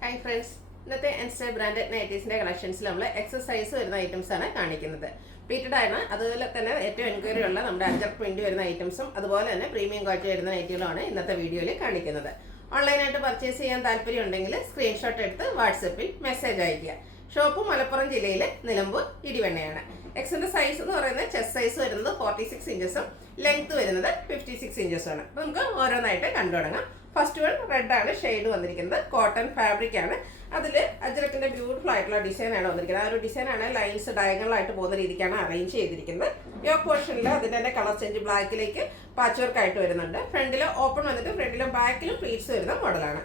Hi friends, ഇന്നത്തെ എൻസ്റ്റേ branded നൈറ്റീസിന്റെ കളക്ഷൻസിൽ നമ്മൾ exercise വരുന്ന ഐറ്റംസ് ആണ് കാണിക്കുന്നത്. പ്ലീറ്റഡ് ആണ്, അതുപോലെ തന്നെ ഏറ്റവും എൻക്വയറി ഉള്ള നമ്മുടെ അഞ്ചർ പ്രിന്റ് വരുന്ന ഐറ്റംസും അതുപോലെ തന്നെ പ്രീമിയം ക്വാളിറ്റി വരുന്ന നൈറ്റുകളുമാണ് ഇന്നത്തെ വീഡിയോയിൽ കാണിക്കുന്നത്. ഓൺലൈനായിട്ട് പർച്ചേസ് ചെയ്യാൻ താല്പര്യം ഉണ്ടെങ്കിൽ സ്ക്രീൻഷോട്ട് എടുത്ത് വാട്സപ്പിൽ മെസ്സേജ് അയയ്ക്കുക. ഷോപ്പ് മലപ്പുറം ജില്ലയിലെ നിലമ്പൂർ ഇടിവണ്ണയാണ്. എക്സിന്റെ സൈസ് എന്ന് പറയുന്നത് ചെസ്റ്റ് സൈസ് വരുന്നത് 46 ഇഞ്ചസും ലെങ്ത് വരുന്നത് 56 ഇഞ്ചസും ആണ്. അപ്പോൾ നമുക്ക് ഓരോന്നായിട്ട് കണ്ടു തുടങ്ങാം. ഫസ്റ്റ് വൺ റെഡ് ആണ് ഷെയ്ഡ് വന്നിരിക്കുന്നത്. കോട്ടൺ ഫാബ്രിക് ആണ്. അതിൽ അജ്രക്കിന്റെ ബ്യൂട്ടിഫുൾ ആയിട്ടുള്ള ഡിസൈൻ ആണ് വന്നിരിക്കുന്നത്. ആ ഒരു ഡിസൈൻ ആണ് ലൈൻസ് ഡയഗണൽ ആയിട്ട് പോകുന്ന രീതിക്കാണ് അറേഞ്ച് ചെയ്തിരിക്കുന്നത്. യോക്ക് പോർഷനിൽ അതിന്റെ തന്നെ കളർ ചേഞ്ച് ബ്ലാക്കിലേക്ക് പാച്ച് വർക്ക് ആയിട്ട് വരുന്നുണ്ട്. ഫ്രണ്ടിൽ ഓപ്പൺ വന്നിട്ട് ഫ്രണ്ടിലും ബാക്കിലും പ്ലീറ്റ്സ് വരുന്ന മോഡലാണ്.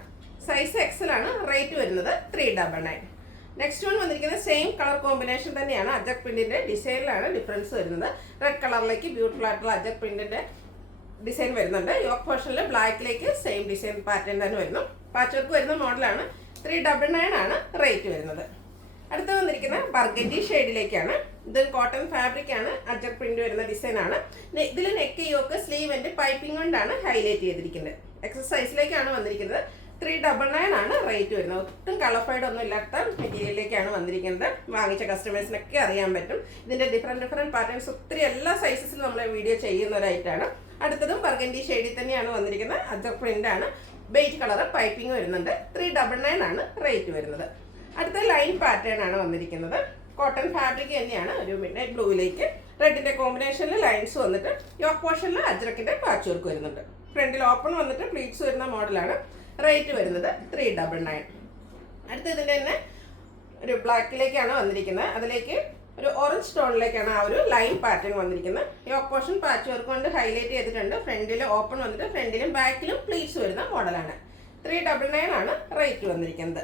സൈസ് എക്സൽ ആണ്. റേറ്റ് വരുന്നത് 399. നെക്സ്റ്റ് വൺ വന്നിരിക്കുന്നത് സെയിം കളർ കോമ്പിനേഷൻ തന്നെയാണ്. അജക് പ്രിന്റിന്റെ ഡിസൈനിലാണ് ഡിഫറൻസ് വരുന്നത്. റെഡ് കളറിലേക്ക് ബ്യൂട്ടിഫുൾ ആയിട്ടുള്ള അജക് പ്രിന്റിന്റെ ഡിസൈൻ വരുന്നുണ്ട്. യോക്ക് പോർഷനിൽ ബ്ലാക്കിലേക്ക് സെയിം ഡിസൈൻ പാറ്റേൺ തന്നെ വരുന്നു. പാച്ച് വർക്ക് വരുന്ന മോഡലാണ്. 399 ആണ് റേറ്റ് വരുന്നത്. അടുത്ത് വന്നിരിക്കുന്ന ബർഗൻഡി ഷെയ്ഡിലേക്കാണ്. ഇത് കോട്ടൺ ഫാബ്രിക് ആണ്. അജക് പ്രിന്റ് വരുന്ന ഡിസൈൻ ആണ്. ഇതിൽ neck yoke sleeve and piping കൊണ്ടാണ് ഹൈലൈറ്റ് ചെയ്തിരിക്കുന്നത്. എക്സസൈസിലേക്കാണ് വന്നിരിക്കുന്നത്. 399 ആണ് റേറ്റ് വരുന്നത്. ഒട്ടും കളർഫൈഡ് ഒന്നും ഇല്ലാത്ത മെറ്റീരിയലിലേക്കാണ് വന്നിരിക്കുന്നത്. വാങ്ങിച്ച കസ്റ്റമേഴ്സിനൊക്കെ അറിയാൻ പറ്റും. ഇതിന്റെ ഡിഫറെന്റ് പാറ്റേൺസ് ഒത്തിരി എല്ലാ സൈസസിലും നമ്മൾ വീഡിയോ ചെയ്യുന്നവരായിട്ടാണ്. അടുത്തതും ബർഗൻഡി ഷെയ്ഡിൽ തന്നെയാണ് വന്നിരിക്കുന്നത്. അജക് പ്രിന്റ് ആണ്. ബേജ് കളർ പൈപ്പിംഗ് വരുന്നുണ്ട്. 399 ആണ് റേറ്റ് വരുന്നത്. അടുത്ത ലൈൻ പാറ്റേൺ ആണ് വന്നിരിക്കുന്നത്. കോട്ടൺ ഫാബ്രിക് തന്നെയാണ്. ഒരു മിഡ് നൈറ്റ് ബ്ലൂവിലേക്ക് റെഡിന്റെ കോമ്പിനേഷനിൽ ലൈൻസ് വന്നിട്ട് യോക്ക് പോർഷനിൽ അജ്രക്കിന്റെ പാച്ച് വർക്ക് വരുന്നുണ്ട്. ഫ്രണ്ടിൽ ഓപ്പൺ വന്നിട്ട് പ്ലീറ്റ്സ് വരുന്ന മോഡലാണ്. റേറ്റ് വരുന്നത് 399. അടുത്ത ഇതിൻ്റെ തന്നെ ഒരു ബ്ലാക്കിലേക്കാണ് വന്നിരിക്കുന്നത്. അതിലേക്ക് ഒരു ഓറഞ്ച് ടോണിലേക്കാണ് ആ ഒരു ലൈൻ പാറ്റേൺ വന്നിരിക്കുന്നത്. യോക്ക് പോർഷൻ പാച്ച് വർക്ക് കൊണ്ട് ഹൈലൈറ്റ് ചെയ്തിട്ടുണ്ട്. ഫ്രണ്ടിൽ ഓപ്പൺ വന്നിട്ട് ഫ്രണ്ടിലും ബാക്കിലും പ്ലീറ്റ്സ് വരുന്ന മോഡലാണ്. 399 ആണ് റേറ്റ് വന്നിരിക്കുന്നത്.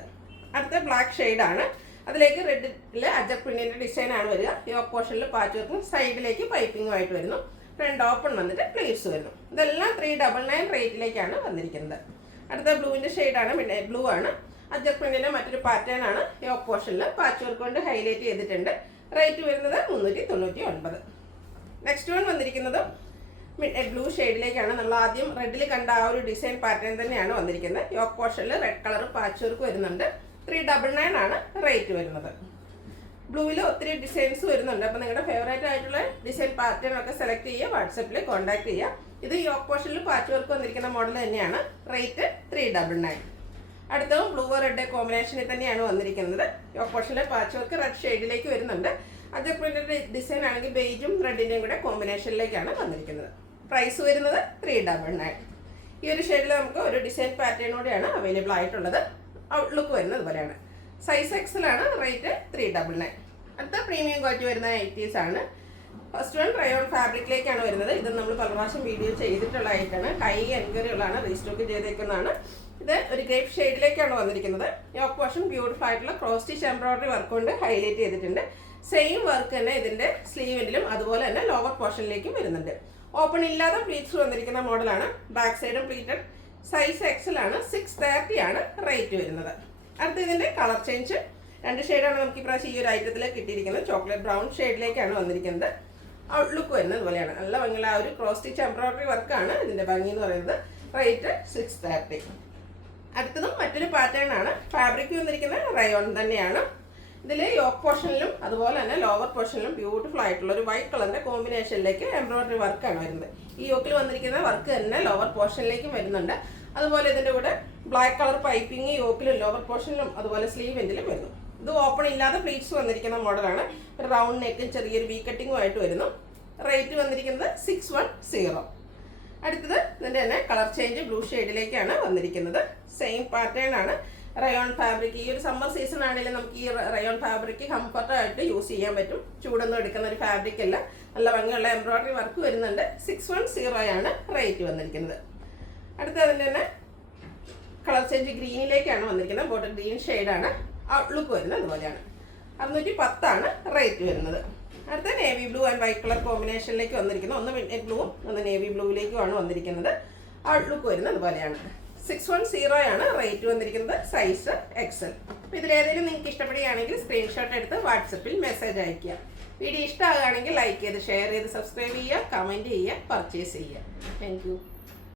അടുത്ത ബ്ലാക്ക് ഷെയ്ഡാണ്. അതിലേക്ക് റെഡിൽ അജക് പ്രിന്റിന്റെ ഡിസൈൻ ആണ് വരിക. യോക്ക് പോർഷനിൽ പാച്ച് വർക്കും സൈഡിലേക്ക് പൈപ്പിംഗും ആയിട്ട് വരുന്നു. ഫ്രണ്ട് ഓപ്പൺ വന്നിട്ട് പ്ലീറ്റ്സ് വരുന്നു. ഇതെല്ലാം 399 റേറ്റിലേക്കാണ് വന്നിരിക്കുന്നത്. അടുത്ത ബ്ലൂവിന്റെ ഷെയ്ഡാണ്. മിഡ് ബ്ലൂ ആണ്. അജക് പ്രിന്റിന്റെ മറ്റൊരു പാറ്റേൺ ആണ്. യോക്ക് പോർഷനിൽ പാച്ച് വർക്ക് കൊണ്ട് ഹൈലൈറ്റ് ചെയ്തിട്ടുണ്ട്. റേറ്റ് വരുന്നത് 399. നെക്സ്റ്റ് വൺ വന്നിരിക്കുന്നത് മിഡ് ബ്ലൂ ഷെയ്ഡിലേക്കാണ്. നമ്മൾ ആദ്യം റെഡിൽ കണ്ട ആ ഒരു ഡിസൈൻ പാറ്റേൺ തന്നെയാണ് വന്നിരിക്കുന്നത്. യോക്ക് പോർഷനിൽ റെഡ് കളർ പാച്ച് വർക്ക് വരുന്നുണ്ട്. 399 ആണ് റേറ്റ് വരുന്നത്. ബ്ലൂവിൽ ഒത്തിരി ഡിസൈൻസ് വരുന്നുണ്ട്. അപ്പോൾ നിങ്ങളുടെ ഫേവറേറ്റ് ആയിട്ടുള്ള ഡിസൈൻ പാറ്റേൺ ഒക്കെ സെലക്ട് ചെയ്യുക. വാട്സപ്പിൽ കോൺടാക്ട് ചെയ്യുക. ഇത് യോക്ക് പോർഷനിൽ പാച്ച് വർക്ക് വന്നിരിക്കുന്ന മോഡൽ തന്നെയാണ്. റേറ്റ് 399. അടുത്തതും ബ്ലൂ റെഡ് കോമ്പിനേഷനിൽ തന്നെയാണ് വന്നിരിക്കുന്നത്. യോക്ക് പോർഷനിലെ പാച്ച് വർക്ക് റെഡ് ഷെയ്ഡിലേക്ക് വരുന്നുണ്ട്. അജക് പ്രിന്റിന്റെ ഡിസൈൻ ആണെങ്കിൽ ബേജും റെഡിന്റെയും കൂടെ കോമ്പിനേഷനിലേക്കാണ് വന്നിരിക്കുന്നത്. പ്രൈസ് വരുന്നത് 399. ഈ ഒരു ഷെയ്ഡിൽ നമുക്ക് ഒരു ഡിസൈൻ പാറ്റേണോടെയാണ് അവൈലബിൾ ആയിട്ടുള്ളത്. ഔട്ട്ലുക്ക് വരുന്നത് പോലെയാണ്. സൈസ് എക്സൽ ആണ്. റേറ്റ് 399. അടുത്ത പ്രീമിയം ക്വാളിറ്റി വരുന്ന നൈറ്റീസ് ആണ്. ഫസ്റ്റ് വൺ റയോൺ ഫാബ്രിക്കിലേക്കാണ് വരുന്നത്. ഇത് നമ്മൾ പല പ്രാവശ്യം വീഡിയോ ചെയ്തിട്ടുള്ള ആയിട്ടാണ്. ഹൈ എൻക്വയറി ഉള്ളതാണ്. റീസ്റ്റോക്ക് ചെയ്തേക്കുന്നതാണ്. ഇത് ഒരു ഗ്രേപ്പ് ഷെയ്ഡിലേക്കാണ് വന്നിരിക്കുന്നത്. യോക്ക് പോർഷൻ ബ്യൂട്ടിഫുൾ ആയിട്ടുള്ള ക്രോസ് സ്റ്റിച്ച് എംബ്രോയിഡറി വർക്ക് കൊണ്ട് ഹൈലൈറ്റ് ചെയ്തിട്ടുണ്ട്. സെയിം വർക്ക് തന്നെ ഇതിന്റെ സ്ലീവിലും അതുപോലെ തന്നെ ലോവർ പോർഷനിലേക്കും വരുന്നുണ്ട്. ഓപ്പൺ ഇല്ലാതെ പ്ലീറ്റ്സ് വന്നിരിക്കുന്ന മോഡലാണ്. ബാക്ക് സൈഡും പ്ലീറ്റഡ്. സൈസ് എക്സൽ ആണ്. 630 ആണ് റേറ്റ് വരുന്നത്. അടുത്ത ഇതിന്റെ കളർ ചേഞ്ച് 2 ഷെയ്ഡാണ് നമുക്ക് ഇപ്രാവശ്യം ഈ ഒരു ഐറ്റത്തിൽ കിട്ടിയിരിക്കുന്നത്. ചോക്ലേറ്റ് ബ്രൗൺ ഷെയ്ഡിലേക്കാണ് വന്നിരിക്കുന്നത്. ഔട്ട്ലുക്ക് വരുന്നത് പോലെയാണ്. നല്ല ഭംഗിയുള്ള ആ ഒരു ക്രോസ് സ്റ്റിച്ച് എംബ്രോയിഡറി വർക്കാണ് ഇതിന്റെ ഭംഗി എന്ന് പറയുന്നത്. റേറ്റ് 630. അടുത്തതും മറ്റൊരു പാറ്റേൺ ആണ്. ഫാബ്രിക് വന്നിരിക്കുന്നത് റയോൺ തന്നെയാണ്. ഇതിൽ യോക്ക് പോർഷനിലും അതുപോലെ തന്നെ ലോവർ പോർഷനിലും ബ്യൂട്ടിഫുൾ ആയിട്ടുള്ള ഒരു വൈറ്റ് കളറിന്റെ കോമ്പിനേഷനിലേക്ക് എംബ്രോയിഡറി വർക്കാണ് വരുന്നത്. ഈ യോക്കിൽ വന്നിരിക്കുന്ന വർക്ക് തന്നെ ലോവർ പോർഷനിലേക്കും വരുന്നുണ്ട്. അതുപോലെ ഇതിന്റെ കൂടെ ബ്ലാക്ക് കളർ പൈപ്പിംഗ് യോക്കിലും ലോവർ പോർഷനിലും അതുപോലെ സ്ലീവ് എൻഡിലും വരുന്നു. ഇത് ഓപ്പൺ ഇല്ലാതെ പ്ലീറ്റ്സ് വന്നിരിക്കുന്ന മോഡലാണ്. റൗണ്ട് നെക്കും ചെറിയൊരു വി കട്ടിങ്ങും ആയിട്ട് വരുന്നു. റേറ്റ് വന്നിരിക്കുന്നത് 610. അടുത്തത് ഇതിന്റെ തന്നെ കളർ ചേഞ്ച് ബ്ലൂ ഷെയ്ഡിലേക്കാണ് വന്നിരിക്കുന്നത്. സെയിം പാറ്റേൺ ആണ്. Rayon fabric. ഈ ഒരു സമ്മർ സീസൺ ആണെങ്കിലും നമുക്ക് ഈ റയോൺ ഫാബ്രിക് കംഫർട്ടായിട്ട് യൂസ് ചെയ്യാൻ പറ്റും. ചൂടൊന്നും എടുക്കുന്ന ഒരു ഫാബ്രിക് അല്ല. നല്ല ഭംഗിയുള്ള എംബ്രോയിഡറി വർക്ക് വരുന്നുണ്ട്. 610 ആണ് റേറ്റ് വന്നിരിക്കുന്നത്. അടുത്ത അതിൻ്റെ തന്നെ കളർ ചേഞ്ച് ഗ്രീനിലേക്കാണ് വന്നിരിക്കുന്നത്. ബോട്ടിൽ ഗ്രീൻ ഷെയ്ഡാണ്. ഔട്ട്ലുക്ക് വരുന്നത് അതുപോലെയാണ്. 610 ആണ് റേറ്റ് വരുന്നത്. അടുത്ത navy blue and white colour കോമ്പിനേഷനിലേക്ക് വന്നിരിക്കുന്നത്. ഒന്ന് മിഡ് ബ്ലൂവും ഒന്ന് നേവി ബ്ലൂവിലേക്കുമാണ് വന്നിരിക്കുന്നത്. ഔട്ട്ലുക്ക് വരുന്നത് അതുപോലെയാണ്. 610 ആണ് റേറ്റ് വന്നിരിക്കുന്നത്. Size Excel. അപ്പോൾ ഇതിലേതെങ്കിലും നിങ്ങൾക്ക് ഇഷ്ടപ്പെടുകയാണെങ്കിൽ സ്ക്രീൻഷോട്ട് എടുത്ത് വാട്സപ്പിൽ മെസ്സേജ് അയയ്ക്കുക. വീഡിയോ ഇഷ്ടമാകുകയാണെങ്കിൽ ലൈക്ക് ചെയ്ത് ഷെയർ ചെയ്ത് സബ്സ്ക്രൈബ് ചെയ്യുക, കമൻറ്റ് ചെയ്യുക, പർച്ചേസ് ചെയ്യുക. Thank you.